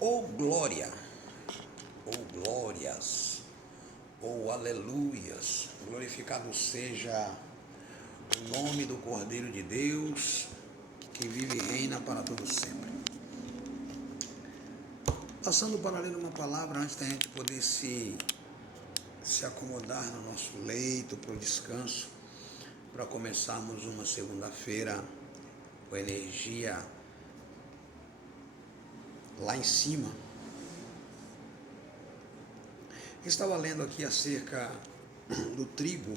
Ou glória, ou glórias, ou aleluias, glorificado seja o nome do Cordeiro de Deus, que vive e reina para todo sempre. Passando para ler uma palavra antes da gente poder se acomodar no nosso leito para o descanso, para começarmos uma segunda-feira com energia lá em cima. Estava lendo aqui acerca do trigo,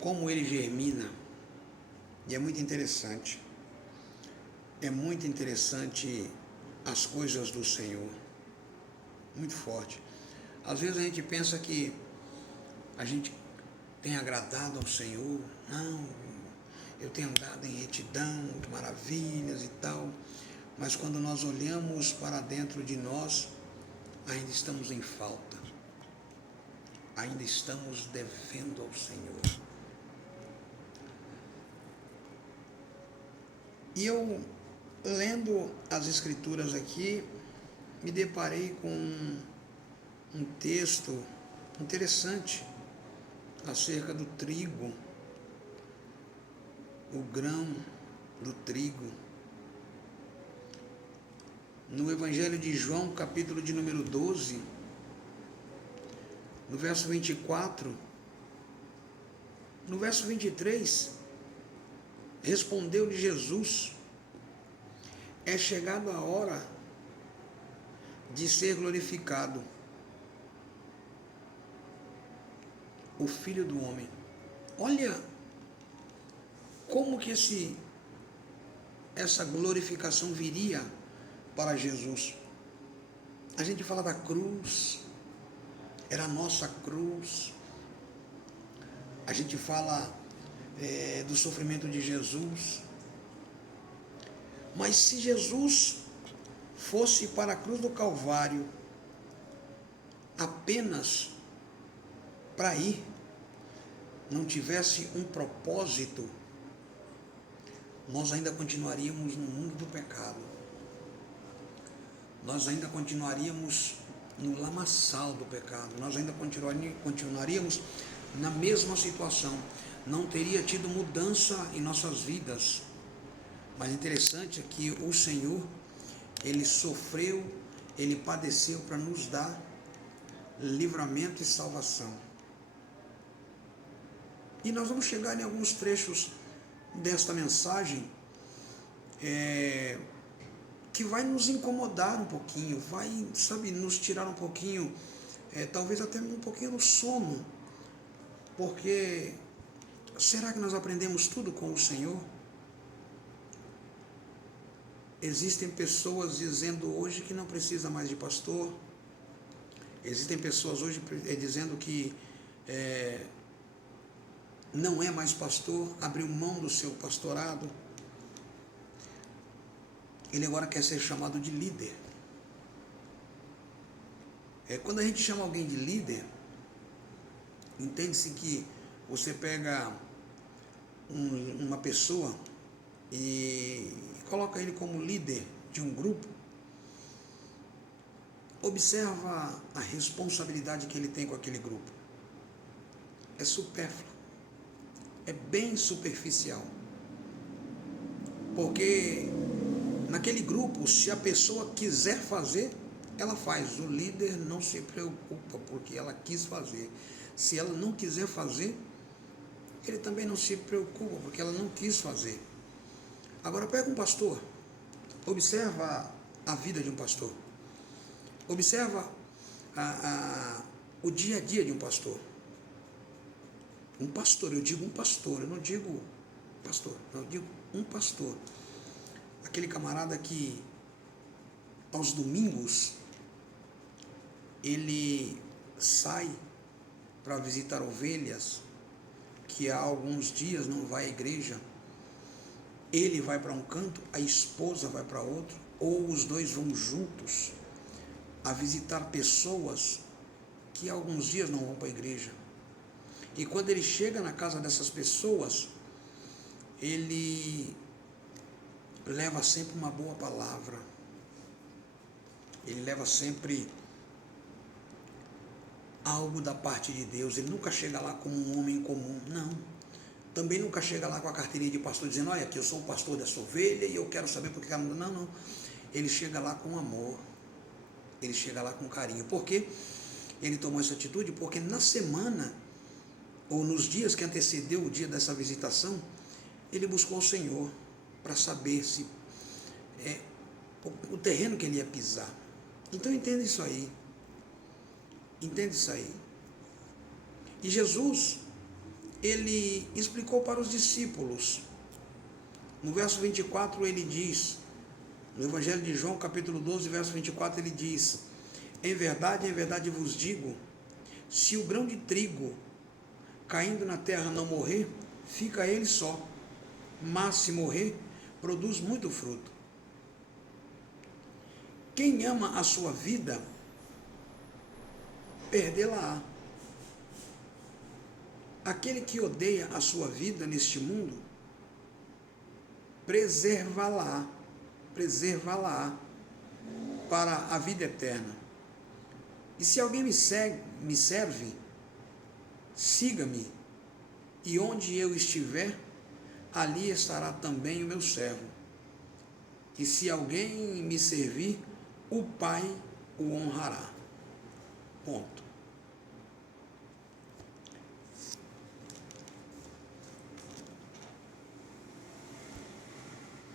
como ele germina, e é muito interessante. É muito interessante as coisas do Senhor, muito forte. Às vezes a gente pensa que a gente tem agradado ao Senhor, não, eu tenho andado em retidão, maravilhas e tal, mas quando nós olhamos para dentro de nós, ainda estamos em falta, ainda estamos devendo ao Senhor. E eu, lendo as Escrituras aqui, me deparei com um texto interessante acerca do trigo, o grão do trigo. No Evangelho de João, capítulo de número 12, no verso 24, no verso 23, respondeu-lhe Jesus: é chegada a hora de ser glorificado o Filho do Homem. Olha como que essa glorificação viria para Jesus. A gente fala da cruz, era a nossa cruz. A gente fala do sofrimento de Jesus. Mas se Jesus fosse para a cruz do Calvário apenas para ir, não tivesse um propósito, nós ainda continuaríamos no mundo do pecado. Nós ainda continuaríamos no lamaçal do pecado. Nós ainda continuaríamos na mesma situação. Não teria tido mudança em nossas vidas. Mas interessante é que o Senhor, Ele sofreu, Ele padeceu para nos dar livramento e salvação. E nós vamos chegar em alguns trechos desta mensagem que vai nos incomodar um pouquinho, vai, nos tirar um pouquinho, talvez até um pouquinho do sono, porque será que nós aprendemos tudo com o Senhor? Existem pessoas dizendo hoje que não precisa mais de pastor. Existem pessoas hoje dizendo que não é mais pastor, abriu mão do seu pastorado. Ele agora quer ser chamado de líder. Quando a gente chama alguém de líder, entende-se que você pega uma pessoa e coloca ele como líder de um grupo. Observa a responsabilidade que ele tem com aquele grupo. É supérfluo, é bem superficial, porque naquele grupo, se a pessoa quiser fazer, ela faz. O líder não se preocupa porque ela quis fazer. Se ela não quiser fazer, ele também não se preocupa porque ela não quis fazer. Agora pega um pastor, observa a vida de um pastor, observa o dia a dia de um pastor. Um pastor, eu digo um pastor, eu não digo pastor, eu digo um pastor. Aquele camarada que aos domingos ele sai para visitar ovelhas, que há alguns dias não vai à igreja. Ele vai para um canto, a esposa vai para outro, ou os dois vão juntos a visitar pessoas que há alguns dias não vão para a igreja. E quando ele chega na casa dessas pessoas, ele leva sempre uma boa palavra. ele leva sempre algo da parte de Deus. Ele nunca chega lá como um homem comum, não. Também nunca chega lá com a carteirinha de pastor dizendo, olha, aqui eu sou o pastor dessa ovelha e eu quero saber porque ela não. Não. Ele chega lá com amor, ele chega lá com carinho. Por quê? Ele tomou essa atitude porque na semana, ou nos dias que antecedeu o dia dessa visitação, ele buscou o Senhor para saber se o terreno que ele ia pisar. Então entenda isso aí. Entende isso aí. E Jesus, ele explicou para os discípulos. No verso 24 ele diz, no Evangelho de João, capítulo 12, verso 24, ele diz, em verdade vos digo, se o grão de trigo caindo na terra não morrer, fica ele só, mas se morrer, produz muito fruto. Quem ama a sua vida, perdê-la-á. Aquele que odeia a sua vida neste mundo, preservá-la para a vida eterna. E se alguém me serve, siga-me, e onde eu estiver, ali estará também o meu servo. E se alguém me servir, o Pai o honrará. Ponto.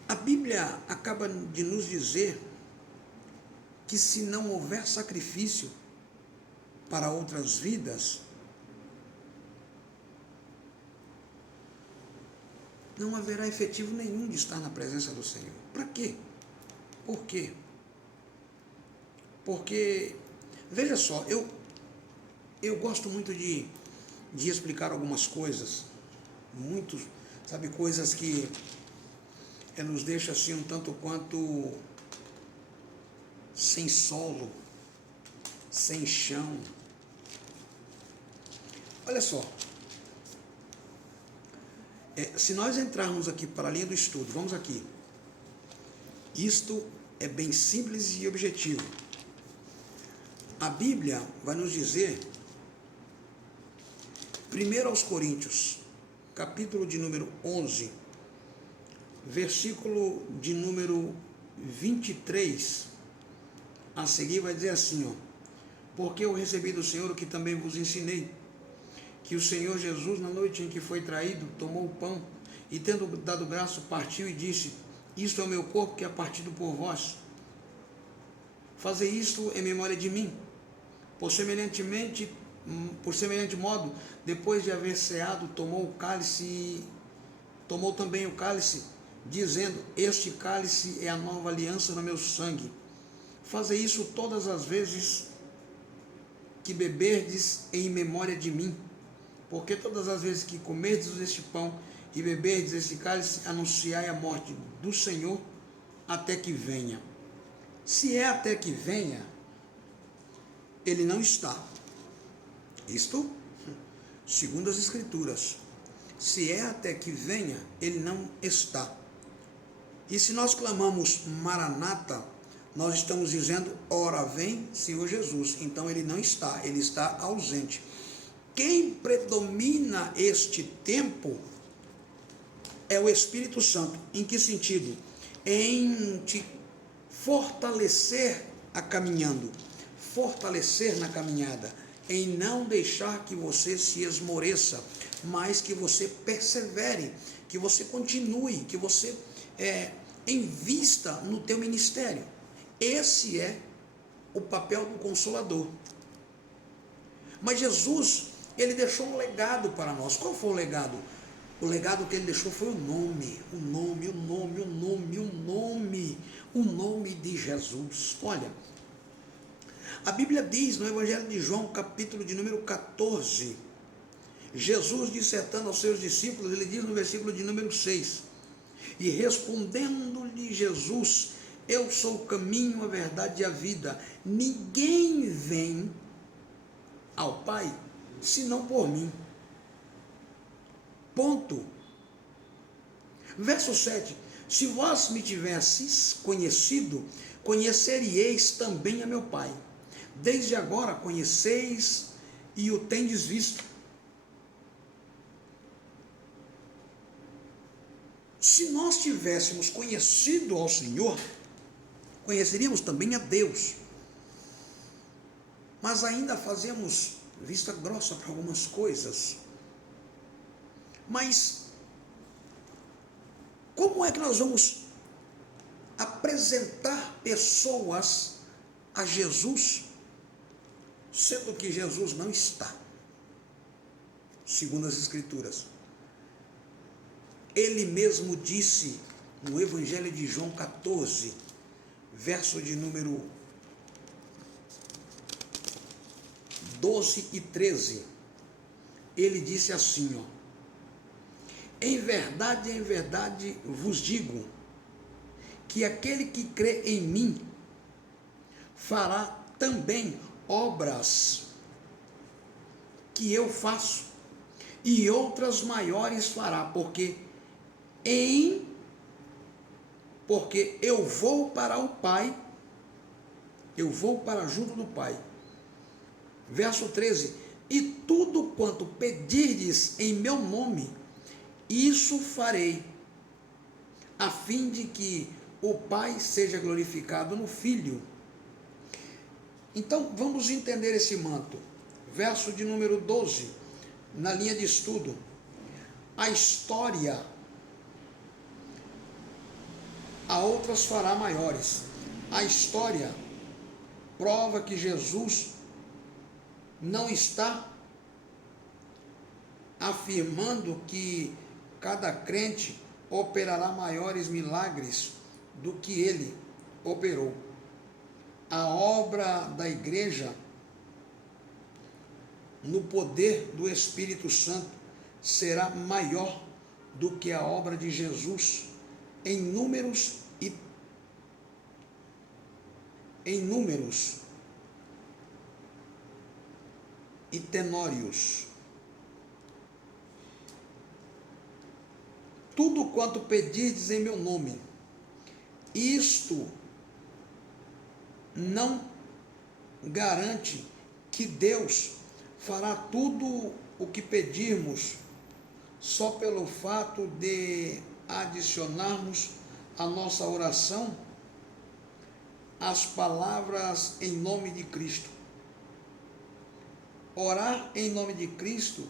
A Bíblia acaba de nos dizer que se não houver sacrifício para outras vidas, não haverá efetivo nenhum de estar na presença do Senhor. Para quê? Por quê? Porque, veja só, eu gosto muito de explicar algumas coisas, coisas que nos deixam assim um tanto quanto sem solo, sem chão. Olha só, se nós entrarmos aqui para a linha do estudo, vamos aqui. Isto é bem simples e objetivo. A Bíblia vai nos dizer, 1 aos Coríntios, capítulo de número 11, versículo de número 23, a seguir vai dizer assim, ó, porque eu recebi do Senhor o que também vos ensinei, que o Senhor Jesus, na noite em que foi traído, tomou o pão e, tendo dado graça, partiu e disse, isto é o meu corpo que é partido por vós. Fazei isto em memória de mim. Por semelhante modo, depois de haver ceado, tomou também o cálice, dizendo, este cálice é a nova aliança no meu sangue. Fazei isso todas as vezes que beberdes em memória de mim. Porque todas as vezes que comerdes este pão e beberdes este cálice, anunciai a morte do Senhor até que venha. Se é até que venha, ele não está. Isto, segundo as Escrituras. Se é até que venha, ele não está. E se nós clamamos Maranata, nós estamos dizendo, ora vem, Senhor Jesus. Então ele não está, ele está ausente. Quem predomina este tempo é o Espírito Santo. Em que sentido? Em te fortalecer fortalecer na caminhada, em não deixar que você se esmoreça, mas que você persevere, que você continue, que você invista no teu ministério. Esse é o papel do Consolador. Mas Jesus, ele deixou um legado para nós. Qual foi o legado? O legado que ele deixou foi o nome de Jesus. Olha, a Bíblia diz no Evangelho de João, capítulo de número 14, Jesus dissertando aos seus discípulos, ele diz no versículo de número 6, e respondendo-lhe Jesus, eu sou o caminho, a verdade e a vida, ninguém vem ao Pai, senão por mim. Ponto. Verso 7, se vós me tivesseis conhecido, conhecereis também a meu Pai. Desde agora conheceis e o tendes visto. Se nós tivéssemos conhecido ao Senhor, conheceríamos também a Deus. Mas ainda fazemos vista grossa para algumas coisas. Mas como é que nós vamos apresentar pessoas a Jesus, sendo que Jesus não está? Segundo as Escrituras. Ele mesmo disse no Evangelho de João 14, verso de número 12 e 13. Ele disse assim, ó: em verdade vos digo, que aquele que crê em mim fará também obras que eu faço, e outras maiores fará, porque eu vou para o Pai, eu vou para junto do Pai. Verso 13: e tudo quanto pedirdes em meu nome, isso farei, a fim de que o Pai seja glorificado no Filho. Então, vamos entender esse manto. Verso de número 12, na linha de estudo. A história a outras fará maiores. A história prova que Jesus não está afirmando que cada crente operará maiores milagres do que ele operou. A obra da igreja, no poder do Espírito Santo, será maior do que a obra de Jesus em números e tenórios. Tudo quanto pedirdes em meu nome, isto não garante que Deus fará tudo o que pedirmos só pelo fato de adicionarmos à nossa oração as palavras em nome de Cristo. Orar em nome de Cristo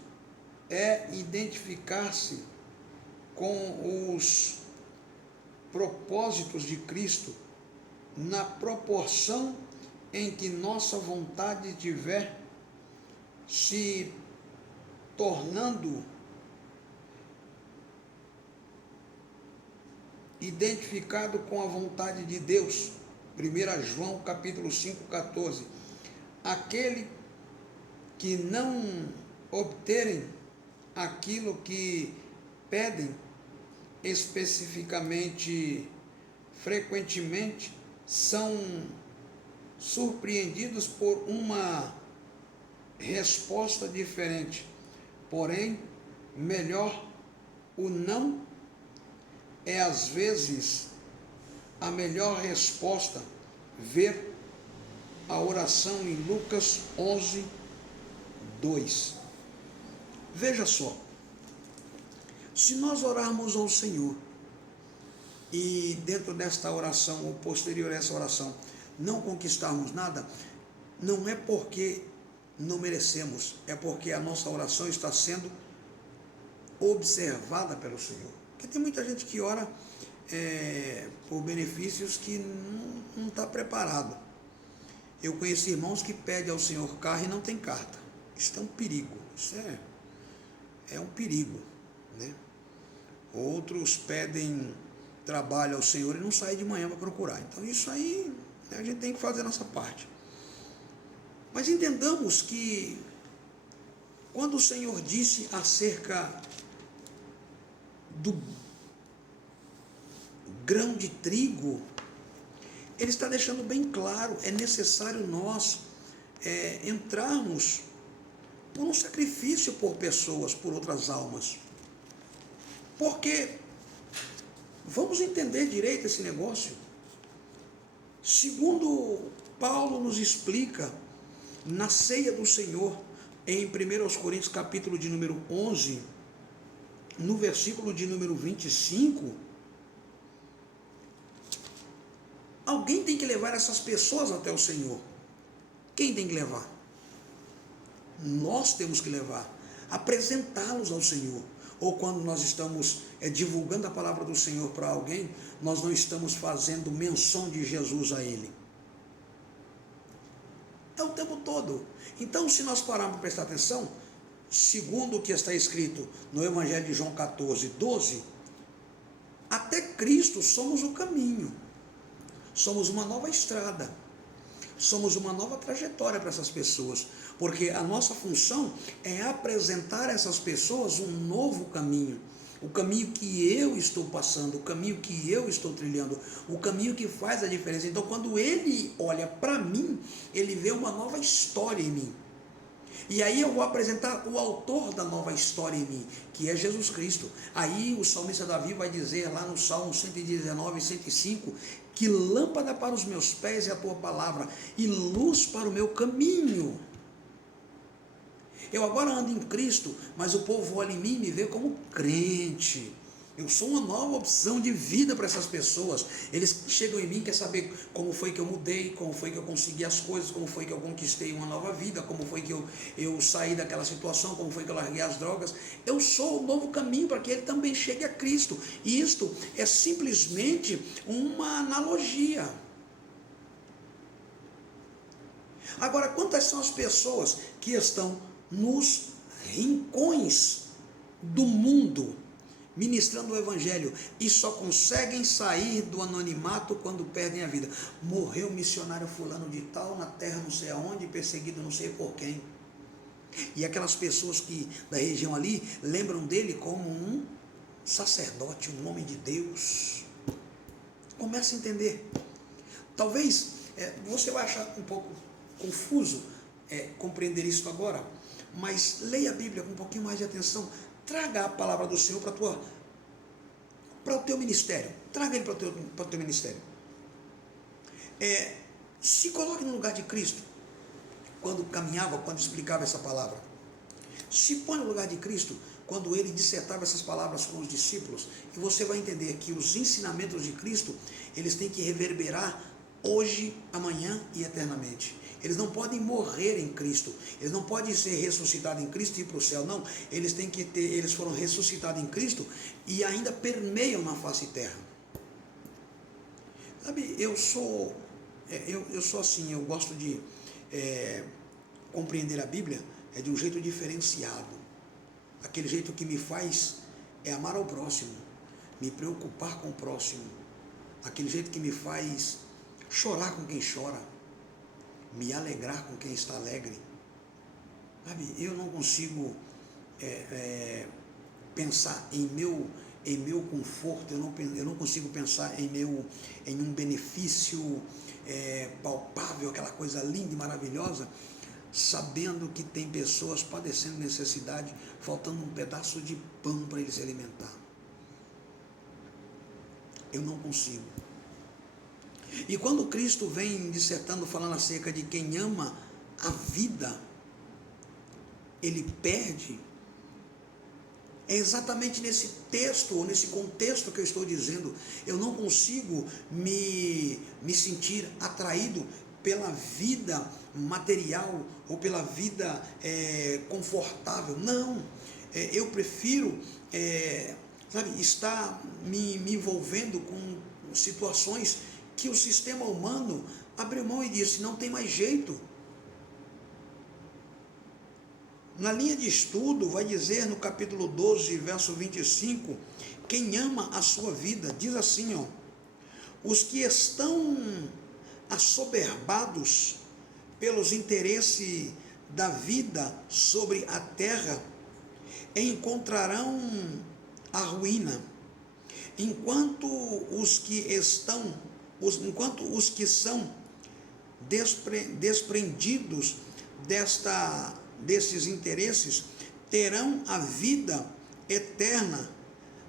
é identificar-se com os propósitos de Cristo na proporção em que nossa vontade estiver se tornando identificado com a vontade de Deus. 1 João capítulo 5, 14. Aquele que não obterem aquilo que pedem especificamente, frequentemente, são surpreendidos por uma resposta diferente. Porém, melhor o não é às vezes a melhor resposta. Ver a oração em Lucas 11, 2. Veja só, se nós orarmos ao Senhor e dentro desta oração ou posterior a essa oração não conquistarmos nada, não é porque não merecemos, é porque a nossa oração está sendo observada pelo Senhor. Porque tem muita gente que ora por benefícios que não está preparado. Eu conheço irmãos que pedem ao Senhor carro e não tem carta. Isso é um perigo. Isso é um perigo, né? Outros pedem trabalho ao Senhor e não saem de manhã para procurar. Então isso aí, né, a gente tem que fazer a nossa parte. Mas entendamos que quando o Senhor disse acerca do grão de trigo, Ele está deixando bem claro, é necessário nós entrarmos por um sacrifício por pessoas, por outras almas. Porque, vamos entender direito esse negócio, Segundo Paulo nos explica na ceia do Senhor, em 1 Coríntios capítulo de número 11, no versículo de número 25, alguém tem que levar essas pessoas até o Senhor. Quem tem que levar? Nós temos que levar, apresentá-los ao Senhor. Ou quando nós estamos divulgando a palavra do Senhor para alguém, nós não estamos fazendo menção de Jesus a ele. É o tempo todo. Então, se nós pararmos para prestar atenção, segundo o que está escrito no Evangelho de João 14, 12, até Cristo somos o caminho, somos uma nova estrada, somos uma nova trajetória para essas pessoas, porque a nossa função é apresentar a essas pessoas um novo caminho, o caminho que eu estou passando, o caminho que eu estou trilhando, o caminho que faz a diferença. Então, quando ele olha para mim, ele vê uma nova história em mim. E aí eu vou apresentar o autor da nova história em mim, que é Jesus Cristo. Aí o salmista Davi vai dizer lá no Salmo 119, 105, que lâmpada para os meus pés é a tua palavra e luz para o meu caminho. Eu agora ando em Cristo, mas o povo olha em mim e me vê como crente. Eu sou uma nova opção de vida para essas pessoas. Eles chegam em mim e querem saber como foi que eu mudei, como foi que eu consegui as coisas, como foi que eu conquistei uma nova vida, como foi que eu saí daquela situação, como foi que eu larguei as drogas. Eu sou o novo caminho para que ele também chegue a Cristo. E isto é simplesmente uma analogia. Agora, quantas são as pessoas que estão nos rincões do mundo ministrando o evangelho e só conseguem sair do anonimato quando perdem a vida? Morreu o missionário fulano de tal na terra não sei aonde, perseguido não sei por quem. E aquelas pessoas que da região ali lembram dele como um sacerdote, um homem de Deus. Comece a entender. Talvez você vai achar um pouco confuso compreender isso agora, mas leia a Bíblia com um pouquinho mais de atenção. Traga a palavra do Senhor para o teu ministério. Traga ele para o teu ministério. Se coloque no lugar de Cristo, quando caminhava, quando explicava essa palavra. Se põe no lugar de Cristo, quando ele dissertava essas palavras com os discípulos, e você vai entender que os ensinamentos de Cristo, eles têm que reverberar hoje, amanhã e eternamente. Eles não podem morrer em Cristo, eles não podem ser ressuscitados em Cristo e ir para o céu, não. Eles foram ressuscitados em Cristo e ainda permeiam na face terra. Sabe, eu sou assim, eu gosto de compreender a Bíblia de um jeito diferenciado. Aquele jeito que me faz amar ao próximo, me preocupar com o próximo. Aquele jeito que me faz chorar com quem chora, me alegrar com quem está alegre. Sabe, eu não consigo pensar em meu conforto, eu não consigo pensar em um benefício palpável, aquela coisa linda e maravilhosa, sabendo que tem pessoas padecendo necessidade, faltando um pedaço de pão para ele se alimentar. Eu não consigo. E quando Cristo vem dissertando, falando acerca de quem ama a vida, ele perde, é exatamente nesse texto, ou nesse contexto que eu estou dizendo. Eu não consigo me sentir atraído pela vida material, ou pela vida confortável. Não, eu prefiro estar me envolvendo com situações que o sistema humano abriu mão e disse, não tem mais jeito. Na linha de estudo, vai dizer no capítulo 12, verso 25, quem ama a sua vida, diz assim, os que estão assoberbados pelos interesses da vida sobre a terra, encontrarão a ruína, enquanto os que são desprendidos desses interesses terão a vida eterna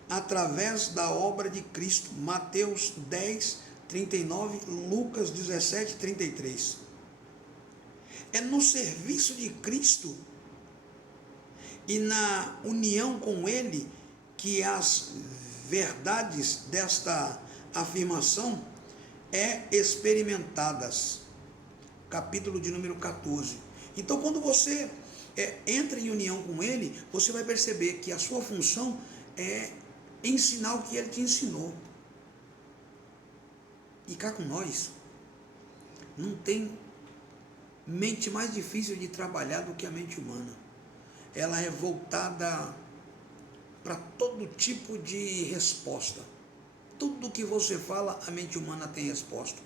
através da obra de Cristo. Mateus 10, 39, Lucas 17, 33. É no serviço de Cristo e na união com Ele que as verdades desta afirmação é experimentadas. Capítulo de número 14. Então, quando você entra em união com Ele, você vai perceber que a sua função é ensinar o que Ele te ensinou. E cá com nós, não tem mente mais difícil de trabalhar do que a mente humana. Ela é voltada para todo tipo de resposta. Tudo que você fala, a mente humana tem resposta.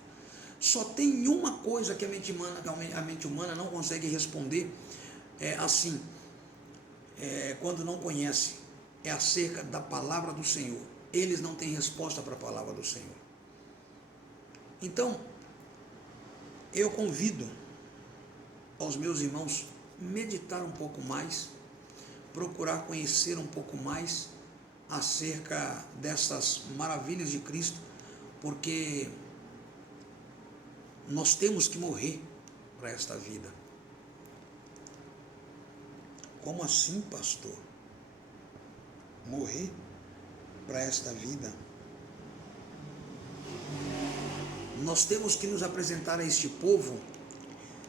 Só tem uma coisa que a mente humana não consegue responder, quando não conhece, é acerca da palavra do Senhor. Eles não têm resposta para a palavra do Senhor. Então, eu convido aos meus irmãos meditar um pouco mais, procurar conhecer um pouco mais acerca dessas maravilhas de Cristo, porque nós temos que morrer para esta vida. Como assim, pastor? Morrer para esta vida? Nós temos que nos apresentar a este povo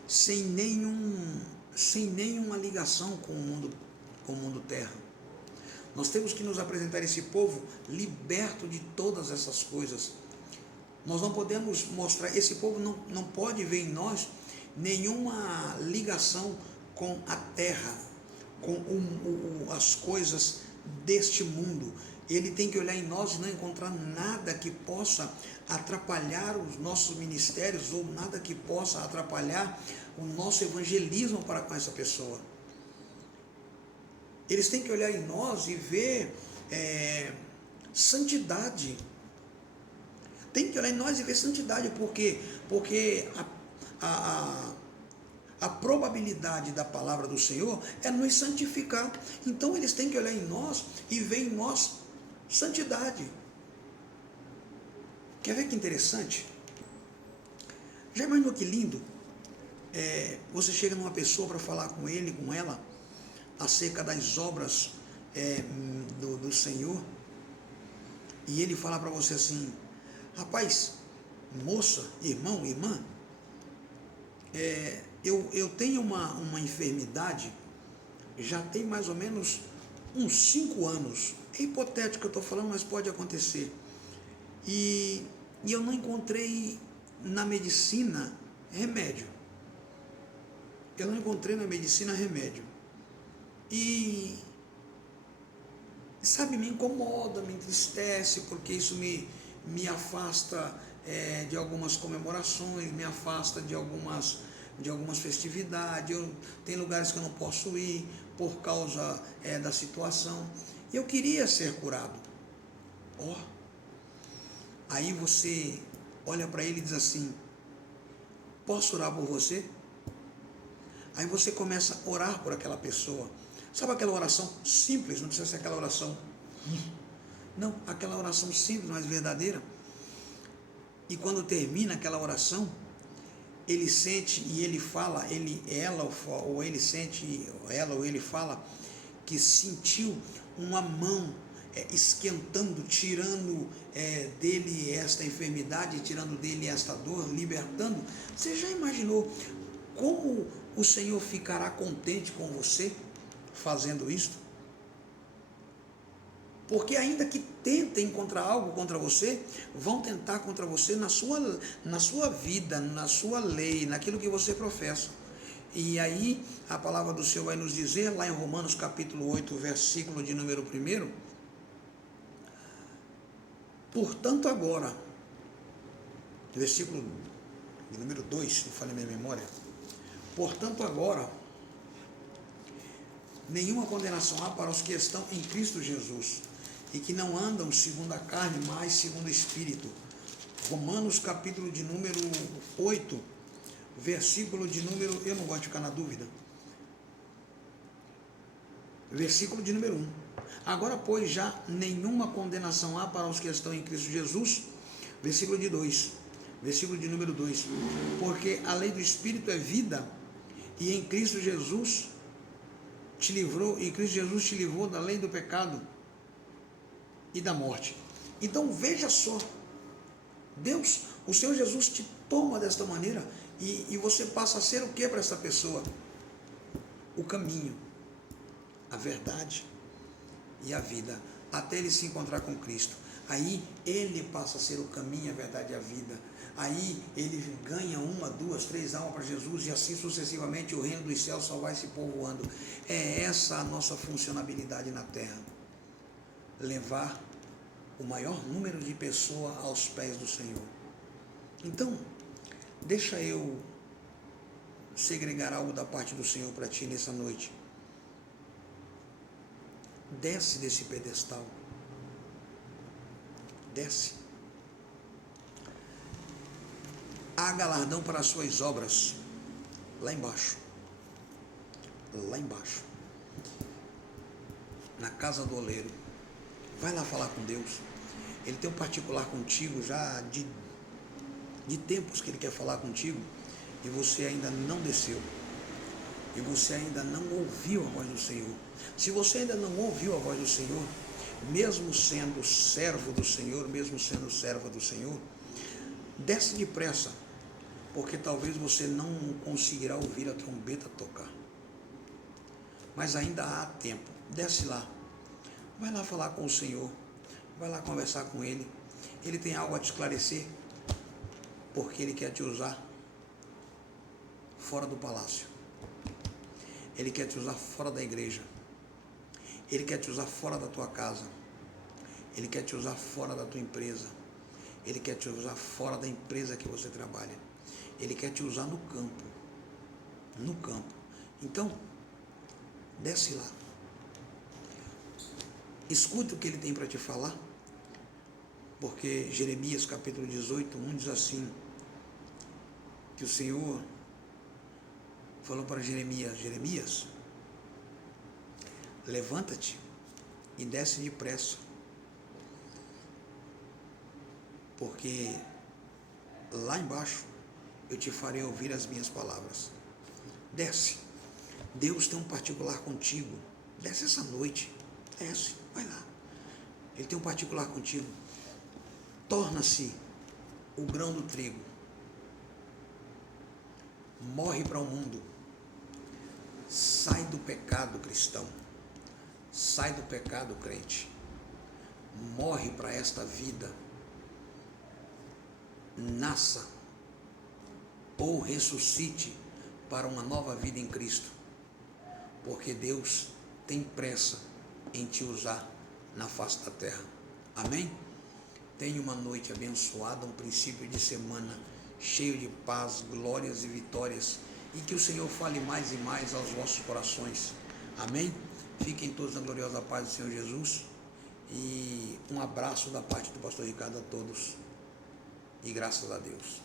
sem nenhuma ligação com o mundo terra. Nós temos que nos apresentar a esse povo liberto de todas essas coisas. Nós não podemos mostrar, esse povo não pode ver em nós nenhuma ligação com a terra, com as coisas deste mundo. Ele tem que olhar em nós e não encontrar nada que possa atrapalhar os nossos ministérios ou nada que possa atrapalhar o nosso evangelismo para com essa pessoa. Eles têm que olhar em nós e ver santidade. Tem que olhar em nós e ver santidade, porque a probabilidade da palavra do Senhor é nos santificar. Então eles têm que olhar em nós e ver em nós santidade. Quer ver que interessante? Já imaginou que lindo? Você chega numa pessoa para falar com ele, com ela, acerca das obras do Senhor, e ele fala para você assim: rapaz, moça, irmão, irmã, eu tenho uma enfermidade, já tem mais ou menos uns 5 anos, é hipotético que eu estou falando, mas pode acontecer, e eu não encontrei na medicina remédio. E, sabe, me incomoda, me entristece, porque isso me afasta de algumas comemorações, me afasta de algumas festividades. Tem lugares que eu não posso ir por causa da situação. Eu queria ser curado. Aí você olha para ele e diz assim: posso orar por você? Aí você começa a orar por aquela pessoa. Sabe aquela oração simples? Não precisa ser aquela oração. Não, aquela oração simples, mas verdadeira. E quando termina aquela oração, ele sente e ele fala, ela ou ele fala que sentiu uma mão esquentando, tirando dele esta enfermidade, tirando dele esta dor, libertando. Você já imaginou como o Senhor ficará contente com você fazendo isto? Porque ainda que tentem encontrar algo contra você, vão tentar contra você na sua vida, na sua lei, naquilo que você professa. E aí a palavra do Senhor vai nos dizer, lá em Romanos capítulo 8, versículo de número 1, portanto agora, versículo de número 2, se falha minha memória, portanto agora, nenhuma condenação há para os que estão em Cristo Jesus, e que não andam segundo a carne, mas segundo o Espírito. Romanos capítulo de número 8, versículo de número, eu não gosto de ficar na dúvida, versículo de número 1. Agora, pois, já nenhuma condenação há para os que estão em Cristo Jesus, versículo de 2. Versículo de número 2. Porque a lei do Espírito é vida, e em Cristo Jesus te livrou da lei do pecado e da morte. Então veja só, Deus, o Senhor Jesus te toma desta maneira e você passa a ser o que para essa pessoa? O caminho, a verdade e a vida, até ele se encontrar com Cristo. Aí ele passa a ser o caminho, a verdade e a vida. Aí ele ganha 1, 2, 3 almas para Jesus, e assim sucessivamente o reino dos céus só vai se povoando. É essa a nossa funcionalidade na terra: levar o maior número de pessoas aos pés do Senhor. Então, deixa eu segregar algo da parte do Senhor para ti nessa noite. Desce desse pedestal. Desce. Há galardão para as suas obras lá embaixo. Lá embaixo. Na casa do oleiro. Vai lá falar com Deus. Ele tem um particular contigo já de tempos que ele quer falar contigo, e você ainda não desceu. E você ainda não ouviu a voz do Senhor. Se você ainda não ouviu a voz do Senhor, mesmo sendo servo do Senhor, mesmo sendo serva do Senhor, desce depressa, porque talvez você não conseguirá ouvir a trombeta tocar. Mas ainda há tempo. Desce lá. Vai lá falar com o Senhor. Vai lá conversar com Ele. Ele tem algo a te esclarecer, porque Ele quer te usar fora do palácio. Ele quer te usar fora da igreja. Ele quer te usar fora da tua casa. Ele quer te usar fora da tua empresa. Ele quer te usar fora da empresa que você trabalha. Ele quer te usar no campo. No campo. Então, desce lá. Escuta o que ele tem para te falar. Porque Jeremias capítulo 18, 1 diz assim, que o Senhor falou para Jeremias: Jeremias, levanta-te e desce depressa, porque lá embaixo eu te farei ouvir as minhas palavras. Desce. Deus tem um particular contigo. Desce essa noite. Desce, vai lá. Ele tem um particular contigo. Torna-se o grão do trigo. Morre para o mundo. Sai do pecado, cristão. Sai do pecado, crente. Morre para esta vida. Nasça ou ressuscite para uma nova vida em Cristo. Porque Deus tem pressa em te usar na face da terra. Amém? Tenha uma noite abençoada, um princípio de semana cheio de paz, glórias e vitórias, e que o Senhor fale mais e mais aos vossos corações. Amém? Fiquem todos na gloriosa paz do Senhor Jesus, e um abraço da parte do pastor Ricardo a todos, e graças a Deus.